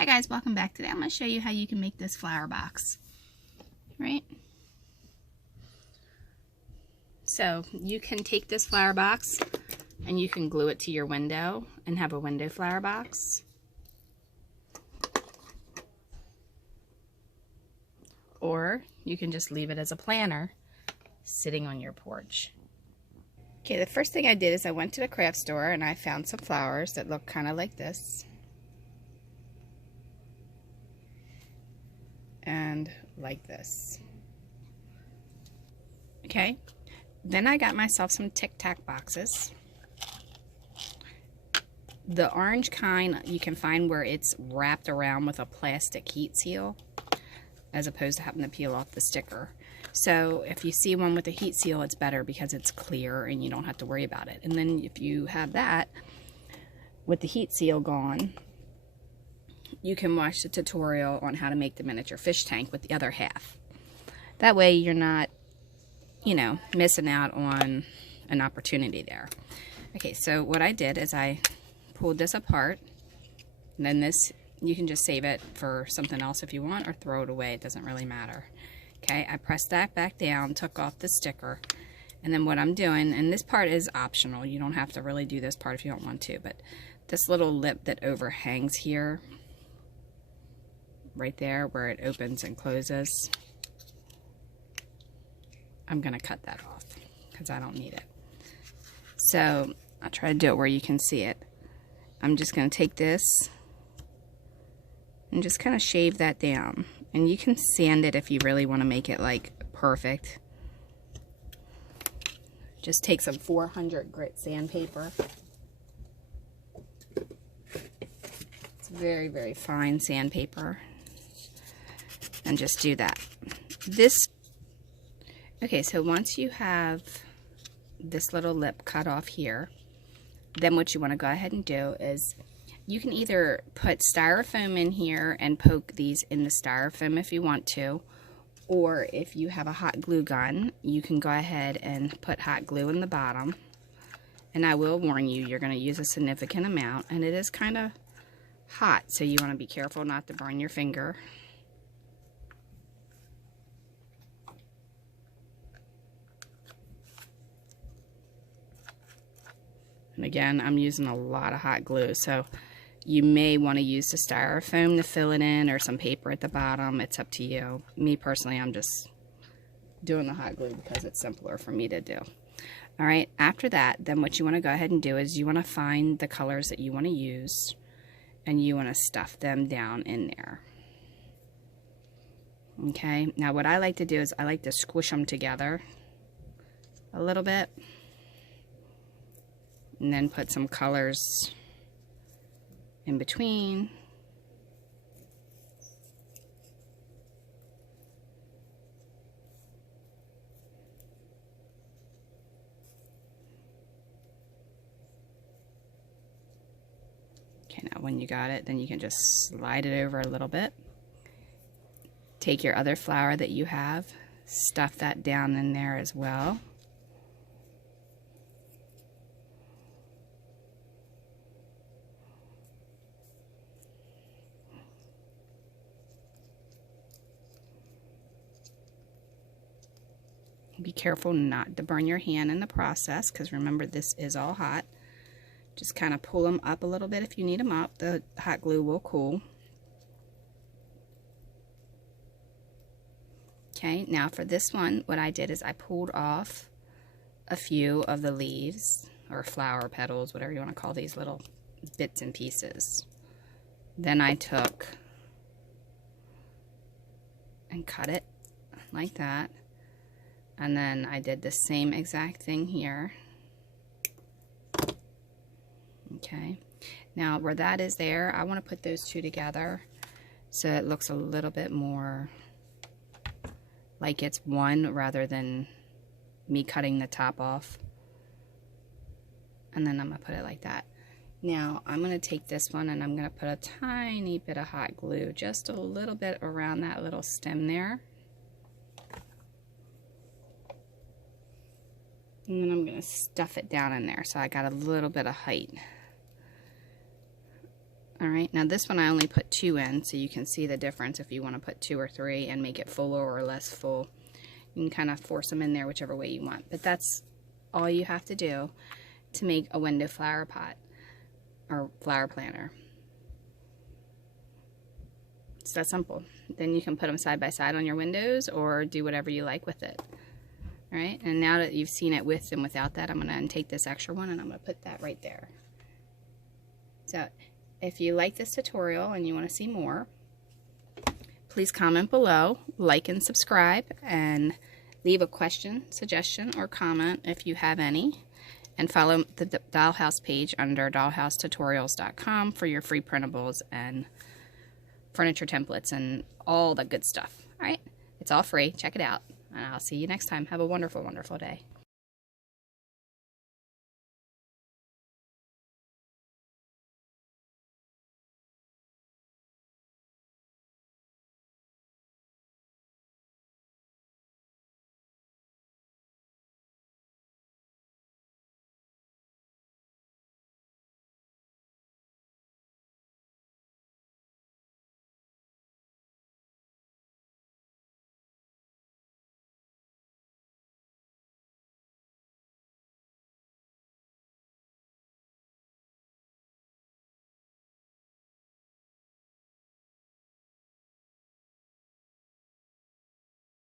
Hi guys, welcome back. Today I'm going to show you how you can make this flower box. Right? So you can take this flower box and you can glue it to your window and have a window flower box. Or you can just leave it as a planter sitting on your porch. Okay, the first thing I did is I went to the craft store and I found some flowers that look kind of like this. And like this. Okay, then I got myself some Tic Tac boxes. The orange kind you can find where it's wrapped around with a plastic heat seal as opposed to having to peel off the sticker. So if you see one with a heat seal, it's better because it's clear and you don't have to worry about it. And then if you have that with the heat seal gone, you can watch the tutorial on how to make the miniature fish tank with the other half. That way you're not, you know, missing out on an opportunity there. Okay, so what I did is I pulled this apart, and then this, you can just save it for something else if you want, or throw it away, it doesn't really matter. Okay, I pressed that back down, took off the sticker, and then what I'm doing, and this part is optional, you don't have to really do this part if you don't want to, but this little lip that overhangs here, right there where it opens and closes, I'm going to cut that off because I don't need it. So I'll try to do it where you can see it. I'm just going to take this and just kind of shave that down. And you can sand it if you really want to make it like perfect. Just take some 400 grit sandpaper. It's very, very fine sandpaper. And just do that. Okay, so once you have this little lip cut off here, then what you want to go ahead and do is you can either put styrofoam in here and poke these in the styrofoam if you want to, or if you have a hot glue gun, you can go ahead and put hot glue in the bottom. And I will warn you, you're going to use a significant amount, and it is kind of hot, so you want to be careful not to burn your finger. And again, I'm using a lot of hot glue, so you may want to use the styrofoam to fill it in or some paper at the bottom. It's up to you. Me personally, I'm just doing the hot glue because it's simpler for me to do. All right, after that, then what you want to go ahead and do is you want to find the colors that you want to use and you want to stuff them down in there. Okay, now what I like to do is I like to squish them together a little bit. And then put some colors in between. Okay, now when you got it, then you can just slide it over a little bit. Take your other flower that you have, stuff that down in there as well. Be careful not to burn your hand in the process, because remember, this is all hot. Just kind of pull them up a little bit if you need them up. The hot glue will cool. Okay, now for this one, what I did is I pulled off a few of the leaves, or flower petals, whatever you want to call these little bits and pieces. Then I took and cut it like that. And then I did the same exact thing here. Okay. Now where that is there, I want to put those two together so it looks a little bit more like it's one rather than me cutting the top off. And then I'm going to put it like that. Now I'm going to take this one and I'm going to put a tiny bit of hot glue, just a little bit around that little stem there. And then I'm going to stuff it down in there so I got a little bit of height. All right, now this one I only put 2 in, so you can see the difference if you want to put 2 or 3 and make it fuller or less full. You can kind of force them in there whichever way you want. But that's all you have to do to make a window flower pot or flower planter. It's that simple. Then you can put them side by side on your windows or do whatever you like with it. All right, and now that you've seen it with and without that, I'm going to take this extra one and I'm going to put that right there. So if you like this tutorial and you want to see more, please comment below, like and subscribe, and leave a question, suggestion, or comment if you have any. And follow the Dollhouse page under dollhousetutorials.com for your free printables and furniture templates and all the good stuff. All right, it's all free. Check it out. And I'll see you next time. Have a wonderful, wonderful day.